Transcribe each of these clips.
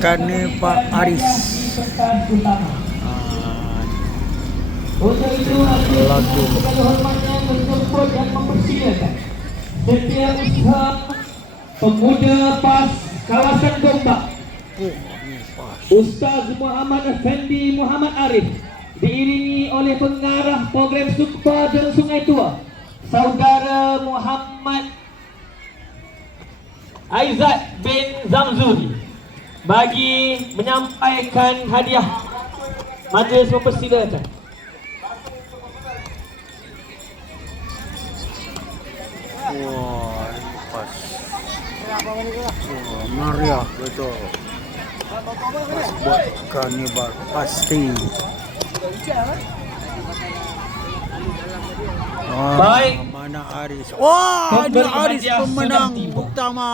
Karni Pak Aris. Untuk itu Lagu. dengan hormatnya menjemput dan mempersilakan setiap usaha pemuda PAS kawasan Gombak Ustaz Muhammad Effendi Muhammad Arif diiringi oleh pengarah program Sukma dan Sungai Tua Saudara Muhammad Aizat bin Zamzuri bagi menyampaikan hadiah. Majlis mempersilakan. Wah, ini pas. Wah, Maria betul. Pas buat karnival pasti. Wah, Baik. mana Aris? Wah, ini Pemberi Aris hadiah pemenang sudah tiba. utama.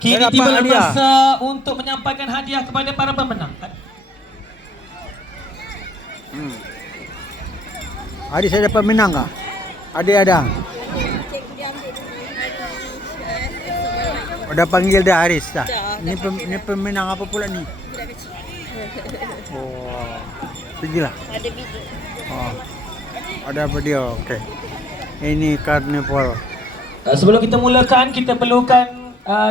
Kini Saya dapat tiba hadiah. masa untuk menyampaikan hadiah kepada para pemenang. Aris saya dapat menang kah? Ada. Udah panggil dah Aris dah. Ini pemenang apa pula ni? Oh, pergilah. Ada video. Oh, ada video. Okey. Ini karnival. Sebelum kita mulakan, kita perlukan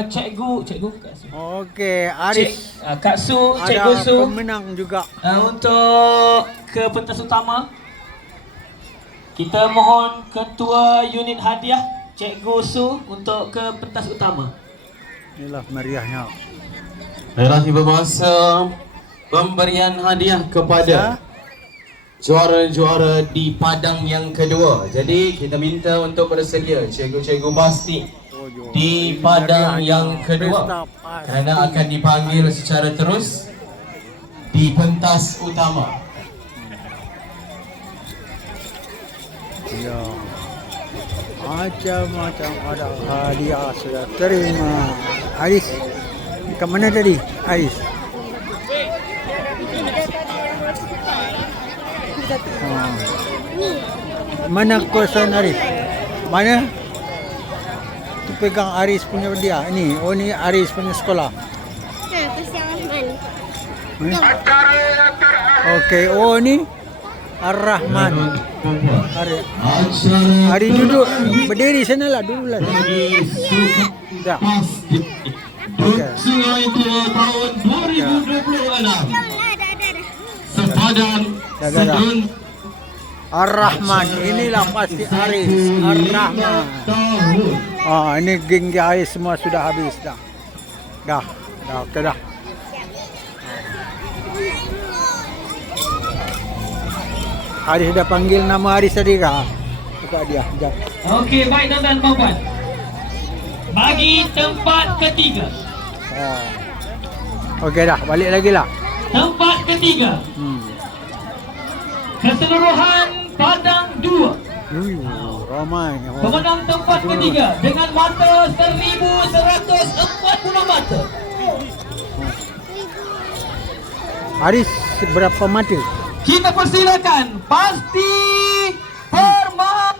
cikgu Kak Su. Okey, Aris. Kak Su, Cikgu Ada Su pemenang juga. untuk ke pentas utama. Kita mohon ketua unit hadiah Cikgu Su untuk ke pentas utama. Inilah meriahnya. Baiklah, tiba masa pemberian hadiah kepada juara-juara di padang yang kedua. Jadi kita minta untuk bersedia cikgu-cikgu pasti di padang yang kedua kerana akan dipanggil secara terus di pentas utama. Ya. Macam-macam ada hadiah sudah terima. Aris, ke mana tadi? Aris. Mana kosan Aris? Mana? Tu pegang Aris punya dia. Ini, oh ni Aris punya sekolah. Okey, oh ni Ar-Rahman. Hari duduk berdiri sana lah, dulu lah. Dah. Sungai Tua tahun 2026 sepadan sedun Ar-Rahman, inilah pasti Aris. Ar-Rahman. Ah, ini geng Aris semua sudah habis dah. Dah, okey dah. Aris dah panggil nama Aris tadi kah? Buka dia, jap. Okey, baik tuan-tuan dan puan-puan. Bagi tempat ketiga. Oh. Okey dah, balik lagi lah. Tempat ketiga. Keseluruhan Padang 2. Ramai. Pemenang tempat ketiga dengan mata 1,140 mata. Aris berapa mata? Kita persilakan Pasti Permai.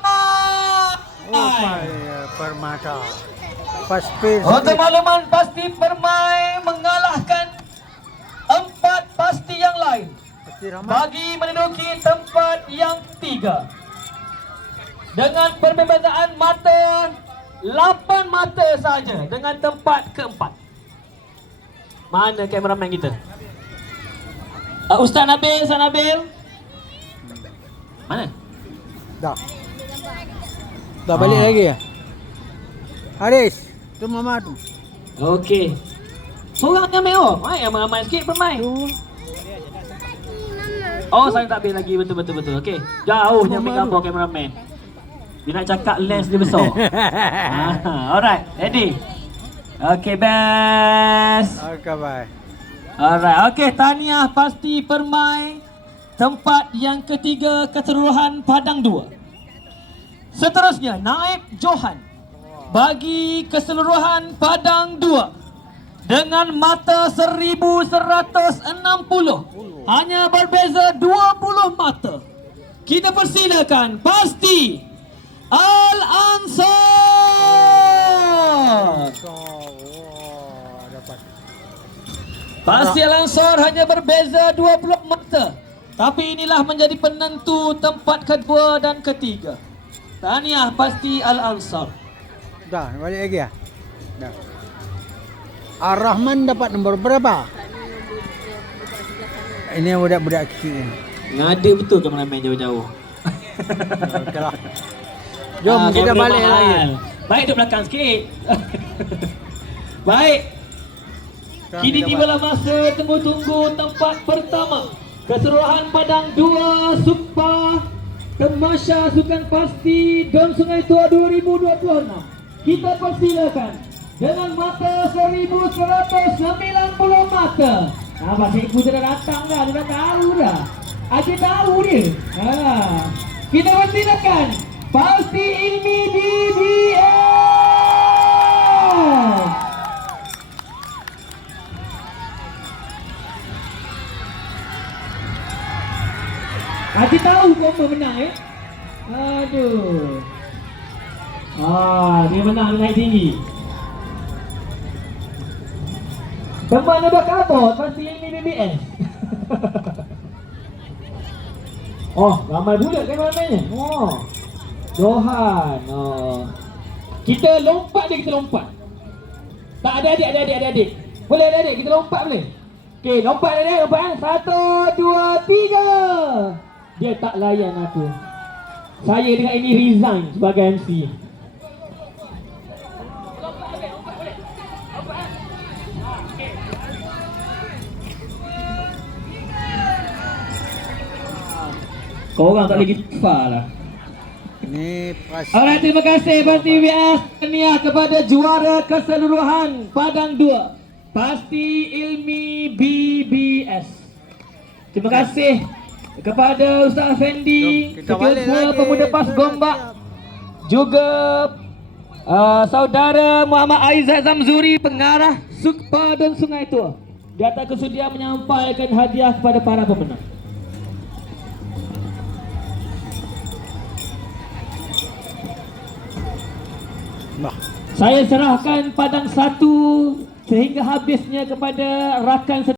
Permata. Pasti. Untuk makluman, Pasti Permai mengalahkan 4 pasti yang lain bagi menduduki tempat yang 3 dengan perbezaan mata 8 mata saja dengan tempat keempat. Mana kameraman kita? Ustaz Nabil, mana? Dah. Dah balik lagi ya? Aris, tu mama tu. Okey. Seorang yang ambil oh. Mai ramai sikit Permai. Oh, saya tak ambil lagi betul. Okey. Jauh yang ambil gambar kameraman. Dia nak cakap lens dia besar. Alright, ready. Okey, best. Okey, bye. Alright, okey, tahniah Pasti Permai tempat yang ketiga keseluruhan Padang 2. Seterusnya Naib Johan bagi keseluruhan Padang 2 dengan mata 1,160. Hanya berbeza 20 mata. Kita persilakan Pasti Al-Ansar. Dapat. Pasti Al-Ansar hanya berbeza 20 mata. Tapi inilah menjadi penentu tempat kedua dan ketiga. Tahniah pasti Al-Ansar. Dah, balik lagi ya. Dah. Ar-Rahman dapat nombor berapa? Ini budak-budak kecil ni. Ngada betul kameraman jauh-jauh. Okeylah. Jom kita kamera balik mahal. lagi. Baik duduk belakang sikit. Baik. Kini tibalah masa tunggu-tunggu tempat pertama. Keseluruhan Padang 2 Supa Kemasya Sukan Pasti Don Sungai Tua 2026. Kita persilakan dengan mata 1190 mata. Abang cikgu dah datang dah, dia dah tahu dah. Acik tahu dia. Kita persilakan Pasti Ilmi BBS. Acik tahu kau menang Aduh. Dia menang naik tinggi. Teman ada kabut pasti ini BBS. Oh, ramai budak kan ramainya. Johan. Kita lompat dia, kita lompat. Tak ada adik. Boleh adik, kita lompat boleh? Okey, lompat adik, lompat. 1, 2, 3. Dia tak layan aku. Saya dengan ini resign sebagai MC. Kau orang tak lagi far lah. Ini pasti. Alright, terima kasih Pasti BBS. Tahniah kepada juara keseluruhan Padang 2 Pasti Ilmi BBS. Terima kasih kepada Ustaz Effendi, Jom, kita balik Ketua lagi. Pemuda PAS Gombak, juga saudara Muhammad Aizat Zamzuri, pengarah Sukpa dan Sungai Tua, di atas kesudian menyampaikan hadiah kepada para pemenang. Bah. Saya serahkan Padang 1 sehingga habisnya kepada rakan